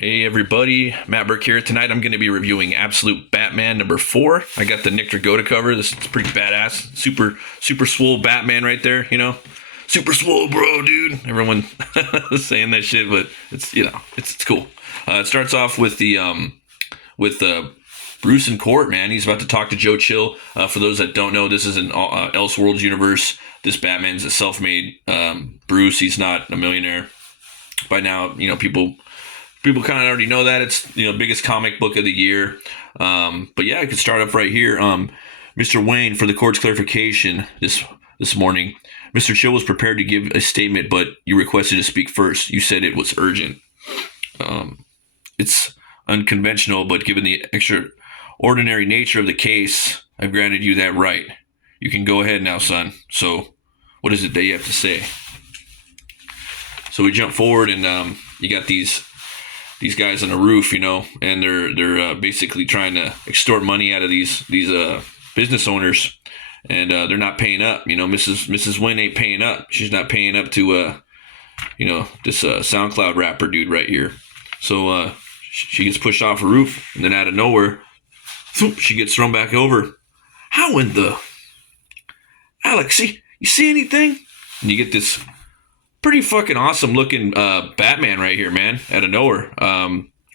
Hey everybody, Matt Burke here. Tonight I'm going to be reviewing Absolute Batman number 4. I got the Nick Dragotta cover. This is pretty badass. Super swole Batman right there, you know? Super swole, bro, dude. Everyone is saying that shit, but it's cool. It starts off with Bruce in court, man. He's about to talk to Joe Chill. For those that don't know, this is an Elseworlds universe. This Batman's a self-made Bruce. He's not a millionaire. By now, people kind of already know that. It's, biggest comic book of the year. But yeah, I could start up right here. Mr. Wayne, for the court's clarification this morning, Mr. Chill was prepared to give a statement, but you requested to speak first. You said it was urgent. It's unconventional, but given the extraordinary nature of the case, I've granted you that right. You can go ahead now, son. So, what is it that you have to say? So we jump forward, and you got these guys on the roof, and they're basically trying to extort money out of these business owners, and they're not paying up. Mrs. Wynn ain't paying up. She's not paying up to this SoundCloud rapper dude right here. So she gets pushed off a roof, and then out of nowhere, she gets thrown back over. How in the Alex? You see anything? And you get this pretty fucking awesome looking Batman right here, man, out of nowhere.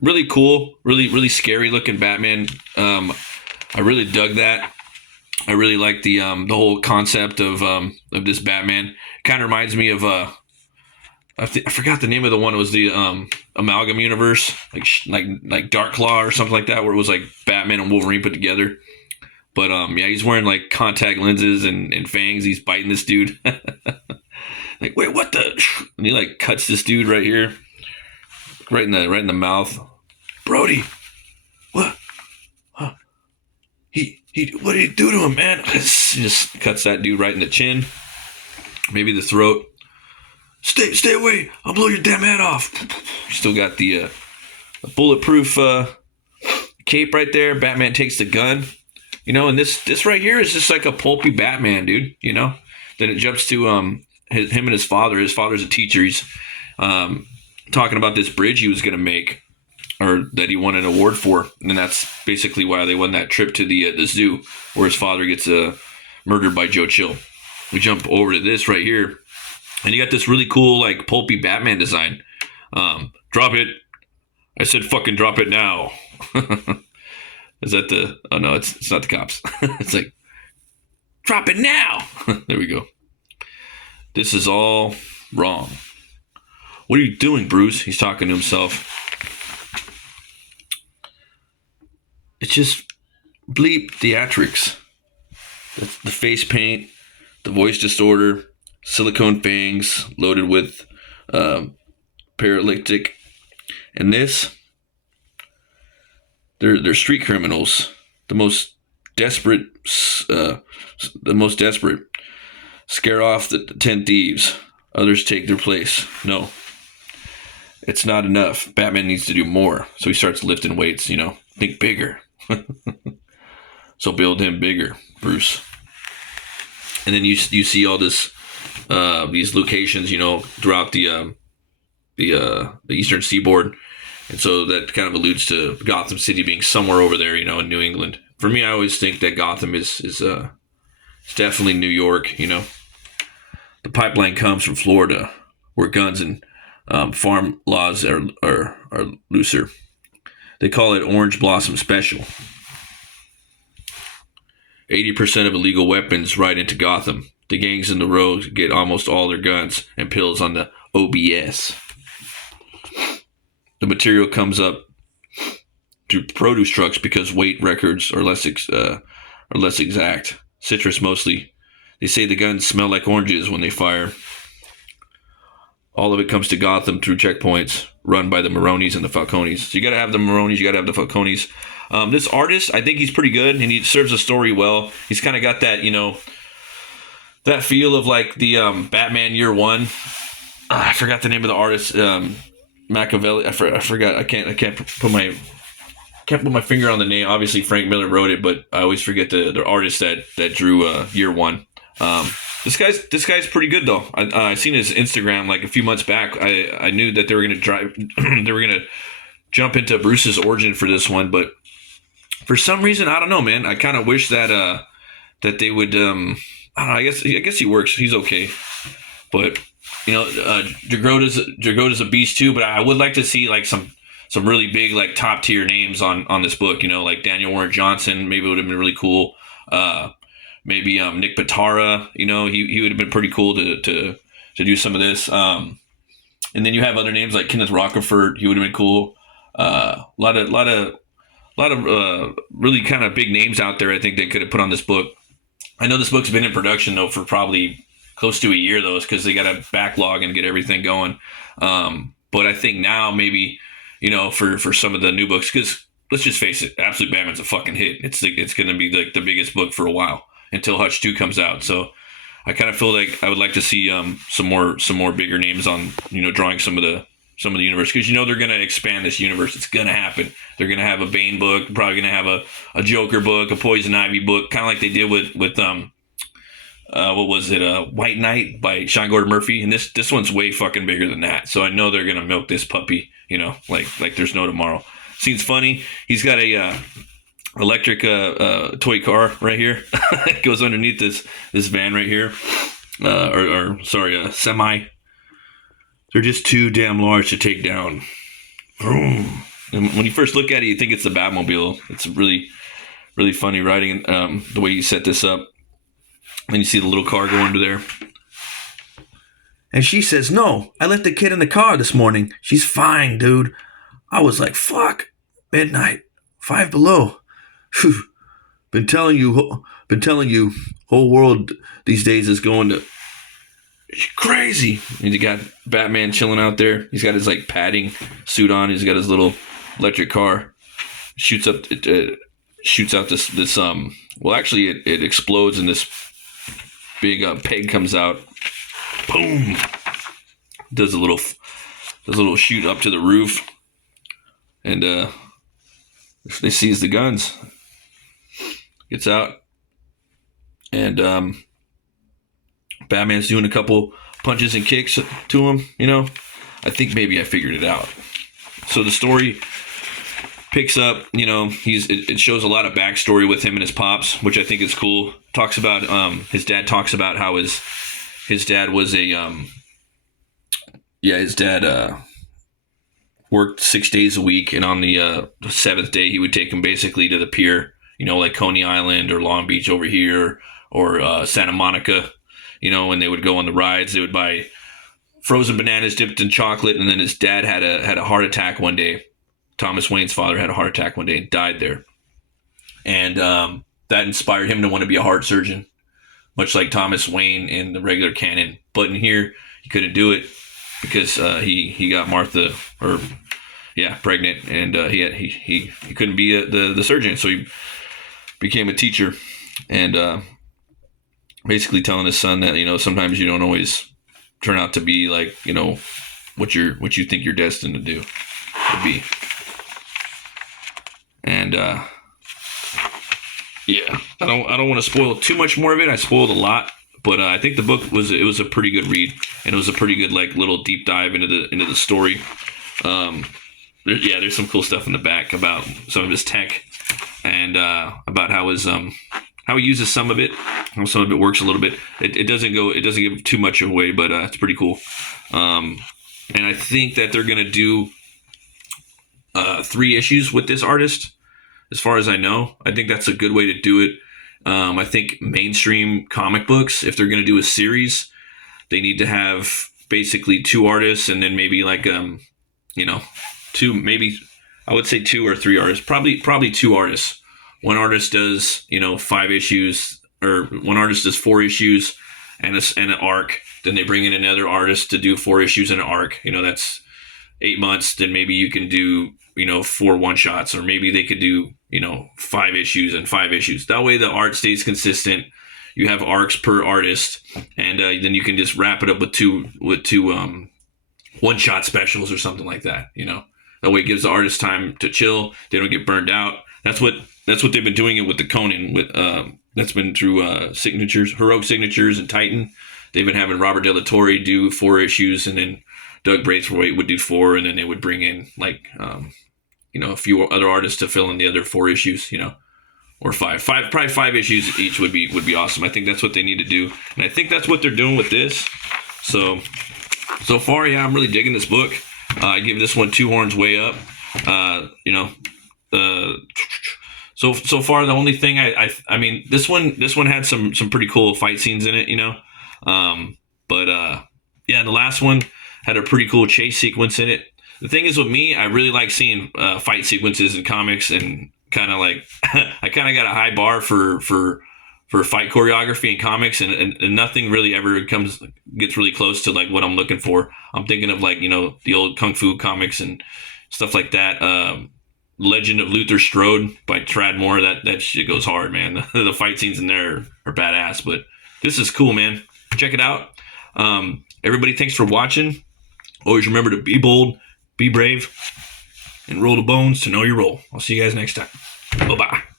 Really cool, really scary looking Batman. I really dug that. I really like the whole concept of this Batman. Kind of reminds me of I forgot the name of the one. It was the Amalgam universe, like Dark Claw or something like that, where it was like Batman and Wolverine put together. But yeah, he's wearing like contact lenses and fangs. He's biting this dude. Like, wait, what the? And he like cuts this dude right here, right in the mouth. Brody, what? Huh? What did he do to him, man? He just cuts that dude right in the chin, maybe the throat. Stay away! I'll blow your damn head off. Still got the bulletproof cape right there. Batman takes the gun, and this right here is just like a pulpy Batman, dude. Then it jumps to him and his father. His father's a teacher. He's talking about this bridge he was going to make, or that he won an award for, and that's basically why they won that trip to the zoo, where his father gets murdered by Joe Chill. We jump over to this right here, and you got this really cool like pulpy Batman design. Drop it! I said fucking drop it now. Is that the? Oh no, it's not the cops. It's like, drop it now. There we go. This is all wrong. What are you doing, Bruce? He's talking to himself. It's just bleep theatrics. That's the face paint, the voice distorter, silicone fangs loaded with paralytic. And this, they're street criminals. The most desperate. Scare off the 10 thieves. Others take their place. No. It's not enough. Batman needs to do more. So he starts lifting weights, Think bigger. So build him bigger, Bruce. And then you see all this, these locations, throughout the eastern seaboard. And so that kind of alludes to Gotham City being somewhere over there, in New England. For me, I always think that Gotham is it's definitely New York, The pipeline comes from Florida, where guns and farm laws are looser. They call it Orange Blossom Special. 80% of illegal weapons ride into Gotham. The gangs in the roads get almost all their guns and pills on the OBS. The material comes up through produce trucks because weight records are less exact. Citrus mostly. They say the guns smell like oranges when they fire. All of it comes to Gotham through checkpoints run by the Maronis and the Falcones. So you got to have the Maronis, you got to have the Falcones. This artist, I think he's pretty good, and he serves the story well. He's kind of got that, that feel of like the Batman Year One. I forgot the name of the artist. Machiavelli. I forgot. I can't put my finger on the name. Obviously, Frank Miller wrote it, but I always forget the artist that drew Year One. This guy's pretty good though. I seen his Instagram like a few months back. I knew that they were gonna jump into Bruce's origin for this one, but for some reason, I don't know, man. I kind of wish that that they would. I don't know. I guess he works. He's okay, but Dragota's a beast too. But I would like to see like some really big like top tier names on this book. Like Daniel Warren Johnson. Maybe it would have been really cool. Maybe Nick Pitara. He would have been pretty cool to do some of this. And then you have other names like Kenneth Rocafort. He would have been cool. A lot of really kind of big names out there. I think they could have put on this book. I know this book's been in production though for probably close to a year though, because they got to backlog and get everything going. But I think now maybe for some of the new books, because let's just face it, Absolute Batman's a fucking hit. It's going to be like the biggest book for a while until Hutch 2 comes out. So I kind of feel like I would like to see some more bigger names on drawing some of the universe, because they're going to expand this universe. It's going to happen. They're going to have a Bane book, probably going to have a Joker book, a Poison Ivy book, kind of like they did with what was it, White Knight by Sean Gordon Murphy, and this one's way fucking bigger than that. So I know they're going to milk this puppy, like there's no tomorrow. Seems funny. He's got a electric toy car right here. It goes underneath this van right here, a semi. They're just too damn large to take down. And when you first look at it, you think it's the Batmobile. It's really, really funny writing, the way you set this up. And you see the little car go under there. And she says, "No, I left the kid in the car this morning. She's fine, dude." I was like, fuck, midnight, 5 below. Whew. Been telling you, whole world these days is going to crazy. And you got Batman chilling out there. He's got his like padding suit on. He's got his little electric car. Shoots out this well, actually it explodes and this big peg comes out. Boom. Does a little shoot up to the roof. And they seize the guns. Gets out. And Batman's doing a couple punches and kicks to him, I think maybe I figured it out. So the story picks up, it shows a lot of backstory with him and his pops, which I think is cool. Talks about his dad talks about how his dad was his dad worked 6 days a week, and on the 7th day he would take him basically to the pier, like Coney Island or Long Beach over here or Santa Monica. When they would go on the rides, they would buy frozen bananas dipped in chocolate. And then his dad had a heart attack one day. Thomas Wayne's father had a heart attack one day and died there. And that inspired him to want to be a heart surgeon, much like Thomas Wayne in the regular canon. But in here, he couldn't do it because he got Martha pregnant, and he couldn't be the surgeon. So he became a teacher, and basically telling his son that sometimes you don't always turn out to be like what you think you're destined to be. And I don't want to spoil too much more of it. I spoiled a lot, but I think the book was a pretty good read, and it was a pretty good like little deep dive into the story. There's some cool stuff in the back about some of his tech, and about how he uses some of it, how some of it works a little bit. It doesn't give too much away, but it's pretty cool. And I think that they're gonna do 3 issues with this artist, as far as I know. I think that's a good way to do it. I think mainstream comic books, if they're gonna do a series, they need to have basically 2 artists, and then maybe like 2, maybe I would say 2 or 3 artists, probably 2 artists. One artist does 5 issues, or one artist does 4 issues and an arc. Then they bring in another artist to do 4 issues and an arc. That's 8 months. Then maybe you can do 4 one-shots, or maybe they could do 5 issues and 5 issues. That way the art stays consistent. You have arcs per artist, and then you can just wrap it up with two one-shot specials or something like that. That way it gives the artist time to chill. They don't get burned out. That's what they've been doing it with the Conan. With that's been through Signatures, Heroic Signatures, and Titan. They've been having Robert De La Torre do 4 issues, and then Doug Braithwaite would do 4, and then they would bring in like a few other artists to fill in the other 4 issues, or probably 5 issues each would be awesome. I think that's what they need to do, and I think that's what they're doing with this. So far, yeah, I'm really digging this book. I give this one 2 horns way up. So far, the only thing I mean, this one had some pretty cool fight scenes in it, yeah, the last one had a pretty cool chase sequence in it. The thing is with me, I really like seeing fight sequences in comics, and kind of like I kind of got a high bar for fight choreography in comics, and nothing really ever gets really close to like what I'm looking for. I'm thinking of like the old kung fu comics and stuff like that. Legend of Luther Strode by Trad Moore. That shit goes hard, man. The fight scenes in there are badass. But this is cool, man. Check it out. Everybody, thanks for watching. Always remember to be bold, be brave, and roll the bones to know your role. I'll see you guys next time. Bye-bye.